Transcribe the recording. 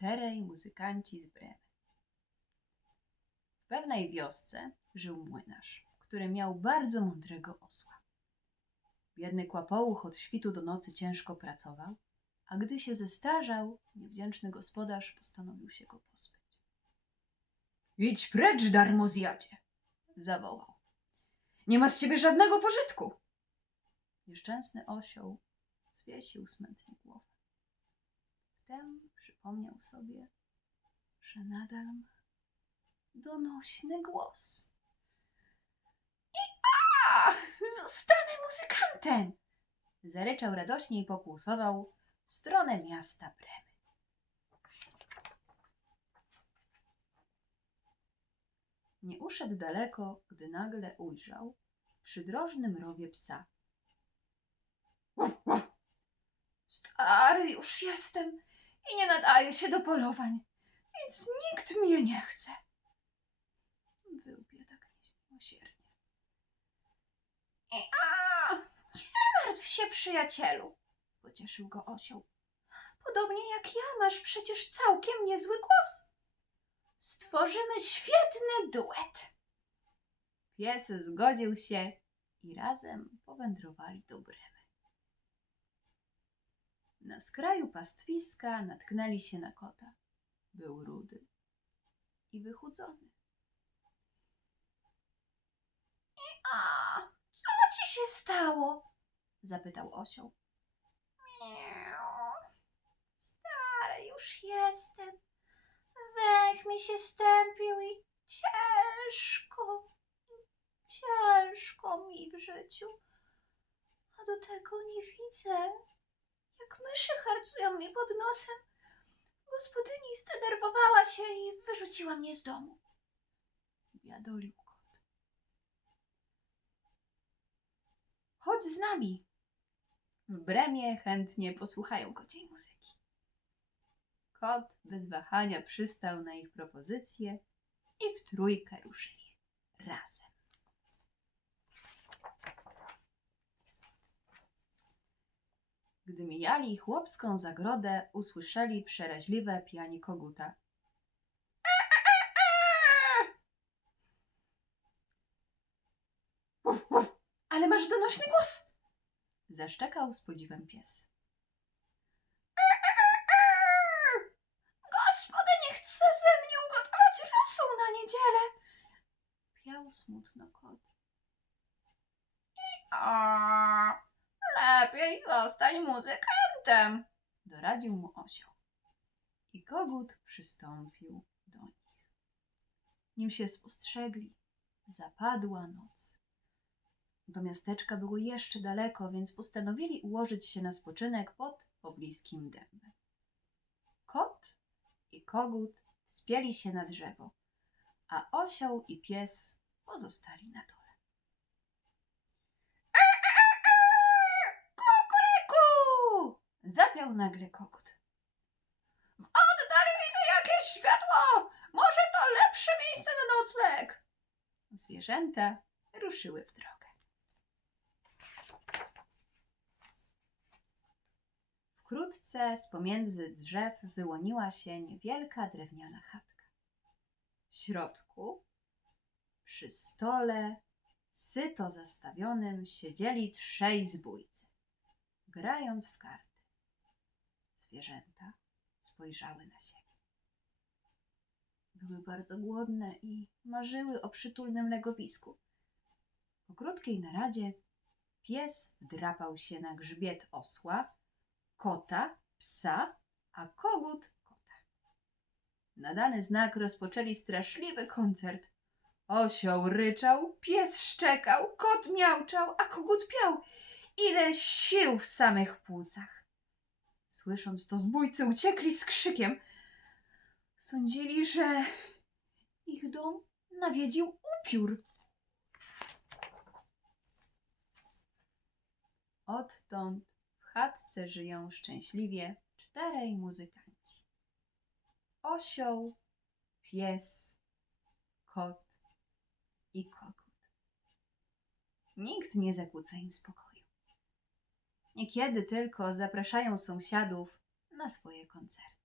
czterej muzykanci z Bremy. W pewnej wiosce żył młynarz, który miał bardzo mądrego osła. Biedny kłapołuch od świtu do nocy ciężko pracował, a gdy się zestarzał, niewdzięczny gospodarz postanowił się go pozbyć. Idź precz, darmozjadzie! zawołał. Nie ma z ciebie żadnego pożytku! Nieszczęsny osioł zwiesił smętnie głowę. Wtem przypomniał sobie, że nadal ma donośny głos. I a! Zostanę muzykantem! Zaryczał radośnie i pokłusował w stronę miasta Bremy. Nie uszedł daleko, gdy nagle ujrzał w przydrożnym rowie psa. Uf, uf. Stary już jestem i nie nadaję się do polowań, więc nikt mnie nie chce. Wył biedak niemiłosiernie. I a, nie martw się, przyjacielu, pocieszył go osioł. Podobnie jak ja masz przecież całkiem niezły głos. Stworzymy świetny duet. Pies zgodził się i razem powędrowali do Bremy. Na skraju pastwiska natknęli się na kota. Był rudy i wychudzony. I a, co ci się stało? zapytał osioł. Miau. Stary już jestem. Węch mi się stępił i ciężko, ciężko mi w życiu. A do tego nie widzę, jak myszy harcują mi pod nosem. Gospodyni zdenerwowała się i wyrzuciła mnie z domu. Biadolił kot. Chodź z nami. W Bremie chętnie posłuchają kociej muzyki. Kot bez wahania przystał na ich propozycję i w trójkę ruszyli razem. Gdy mijali chłopską zagrodę, usłyszeli przeraźliwe pianie koguta. Ale masz donośny głos! Zaszczekał z podziwem pies. Gospodyni chce ze mnie ugotować rosół na niedzielę! Piał smutno kot. A, lepiej zostań muzykantem, doradził mu osioł. I kogut przystąpił do nich. Nim się spostrzegli, zapadła noc. Do miasteczka było jeszcze daleko, więc postanowili ułożyć się na spoczynek pod pobliskim dębem. Kot i kogut wspięli się na drzewo, a osioł i pies pozostali na dole. Nagle kogut. W oddali widzę jakieś światło! Może to lepsze miejsce na nocleg! Zwierzęta ruszyły w drogę. Wkrótce z pomiędzy drzew wyłoniła się niewielka drewniana chatka. W środku, przy stole, syto zastawionym, siedzieli trzej zbójcy, grając w karty. Zwierzęta spojrzały na siebie. Były bardzo głodne i marzyły o przytulnym legowisku. Po krótkiej naradzie pies wdrapał się na grzbiet osła, kota, psa, a kogut kota. Na dany znak rozpoczęli straszliwy koncert. Osioł ryczał, pies szczekał, kot miauczał, a kogut piał. Ile sił w samych płucach. Słysząc to, zbójcy uciekli z krzykiem. Sądzili, że ich dom nawiedził upiór. Odtąd w chatce żyją szczęśliwie czterej muzykanci. Osioł, pies, kot i kogut. Nikt nie zakłóca im spokoju. Niekiedy tylko zapraszają sąsiadów na swoje koncerty.